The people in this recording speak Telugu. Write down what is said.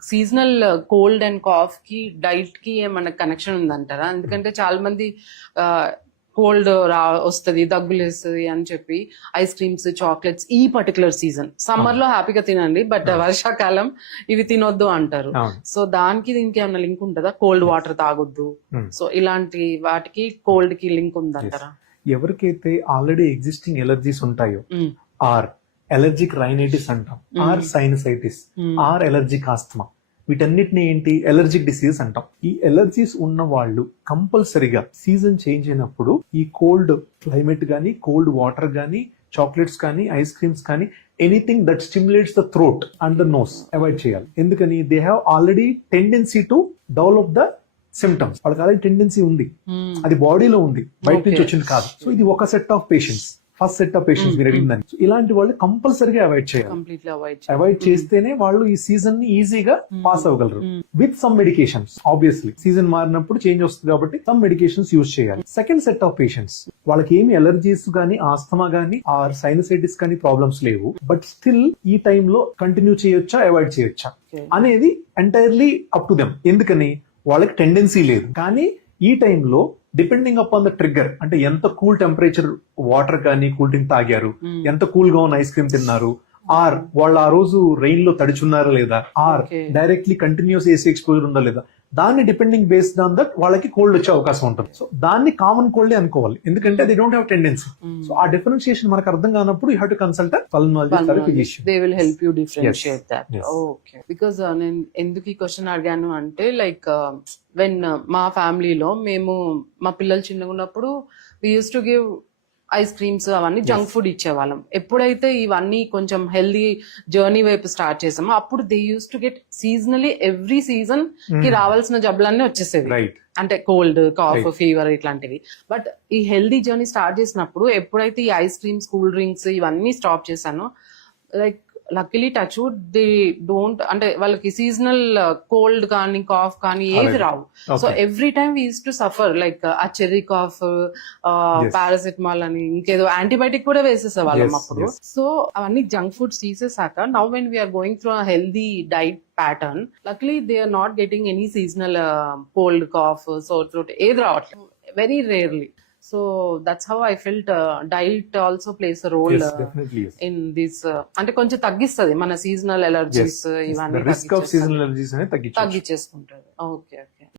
సీజనల్ కోల్డ్ అండ్ కాఫ్ కి డైట్ కి ఏమన్నా కనెక్షన్ ఉందంటారా? ఎందుకంటే చాలా మంది కోల్డ్ వస్తుంది, దగ్గులేస్తుంది అని చెప్పి ఐస్ క్రీమ్స్, చాక్లెట్స్ ఈ పర్టికులర్ సీజన్ సమ్మర్ లో హ్యాపీగా తినండి, బట్ వర్షాకాలం ఇవి తినొద్దు అంటారు. సో దానికి దీనికి ఏమన్నా లింక్ ఉంటుందా? కోల్డ్ వాటర్ తాగొద్దు, సో ఇలాంటి వాటికి కోల్డ్ కి లింక్ ఉందంటారా? ఎవరికైతే ఆల్రెడీ ఎగ్జిస్టింగ్ ఎలర్జీస్ ఉంటాయో, ఆర్ ఎలర్జిక్ రైనైటిస్ అంటాం, are sinusitis, are allergic asthma, వీటన్నిటిని ఏంటి ఎలర్జిక్ డిసీజ్ అంటాం. ఈ ఎలర్జీస్ ఉన్న వాళ్ళు కంపల్సరిగా సీజన్ చేంజ్ అయినప్పుడు ఈ కోల్డ్ క్లైమేట్ గానీ, కోల్డ్ వాటర్ గానీ, చాక్లెట్స్ కానీ, ఐస్ క్రీమ్స్ కానీ, anything that stimulates the throat and the nose avoid చేయాలి. ఎందుకని they have already tendency to develop the symptoms. వాళ్ళకి ఆల్రెడీ టెండెన్సీ ఉంది, అది బాడీలో ఉంది, బయట నుంచి వచ్చింది కాదు. సో ఇది ఒక set of patients, first set of patients మీరు అడిగిందని. ఇలాంటి వాళ్ళు కంపల్సరీగా అవాయిడ్ చేయాలి. అవాయిడ్ చేస్తేనే వాళ్ళు ఈ సీజన్ ని ఈజీగా pass అవ్వగలరు with some medications. Obviously season మారినప్పుడు చేంజ్ వస్తుంది కాబట్టి సమ్ మెడికేషన్స్ యూజ్ చేయాలి. సెకండ్ సెట్ ఆఫ్ పేషెంట్స్ వాళ్ళకి ఏమి ఎలర్జీస్ గానీ, ఆస్తమా గానీ, ఆర్ సైనసైటిస్ కానీ ప్రాబ్లమ్స్ లేవు, బట్ స్టిల్ ఈ టైంలో కంటిన్యూ చేయొచ్చా, అవాయిడ్ చేయొచ్చా అనేది ఎంటైర్లీ అప్ టు దెమ్. ఎందుకని వాళ్ళకి టెండెన్సీ లేదు, కానీ ఈ టైంలో డిపెండింగ్ అపాన్ ద ట్రిగ్గర్, అంటే ఎంత కూల్ టెంపరేచర్ వాటర్ కానీ, కూల్ డ్రింక్ తాగారు, ఎంత కూల్ గా ఉన్న ఐస్ క్రీమ్ తిన్నారు, ఆర్ వాళ్ళు ఆ రోజు రెయిన్ లో తడిచున్నారా లేదా, are directly continuous AC exposure ఉందా లేదా, దాన్ని డిపెండింగ్ బేస్డ్ ఆన్ దట్ వాళ్ళకి కోల్డ్ వచ్చే అవకాశం ఉంటుంది. సో దాన్ని కామన్ కోల్డ్ అనుకోవాలి, ఎందుకంటే they don't have tendency. So ఆ డిఫరెన్షియేషన్ మనకు అర్థం కానప్పుడు you have to consult pulmonologist physician. They will help you differentiate that. Okay, because నేను ఎందుకు ఈ క్వశ్చన్ అడిగాను అంటే, లైక్ వెన్ మా ఫ్యామిలీలో మేము మా పిల్లలు చిన్నగా ఉన్నప్పుడు వి use to give ice creams, అవన్నీ జంక్ ఫుడ్ ఇచ్చేవాళ్ళం. ఎప్పుడైతే ఇవన్నీ కొంచెం హెల్దీ జర్నీ వైపు స్టార్ట్ చేసామో అప్పుడు they use to get సీజనలీ every season కి రావాల్సిన జబ్బులన్నీ వచ్చేసేవి, అంటే కోల్డ్, కాఫ్, ఫీవర్ ఇట్లాంటివి. బట్ ఈ హెల్దీ జర్నీ స్టార్ట్ చేసినప్పుడు ఎప్పుడైతే ఈ ఐస్ క్రీమ్స్, కూల్ డ్రింక్స్ ఇవన్నీ స్టాప్ చేశానో, like luckily touch wood they don't, అంటే వాళ్ళకి సీజనల్ కోల్డ్ కానీ, కాఫ్ కానీ ఏవి రావు. So every time we use to suffer, like ఆ చెర్రీ కాఫ్, పారాసిటమాల్ అని ఇంకేదో యాంటీబయాటిక్ కూడా వేసేసే వాళ్ళం అప్పుడు. సో అవన్నీ junk foods తీసేసాక now when we are going through a healthy diet pattern, luckily they are not getting any seasonal cold, cough, sore throat ఏది రావట్లేదు, very rarely. So that's how I felt diet also plays a role in this. అంటే కొంచెం తగ్గిస్తుంది మన సీజనల్ ఎలర్జీస్, ఇవన్నీ రిస్క్ ఆఫ్ సీజనల్ ఎలర్జీస్ అనేది తగ్గించేసుకుంటారు. ఓకే.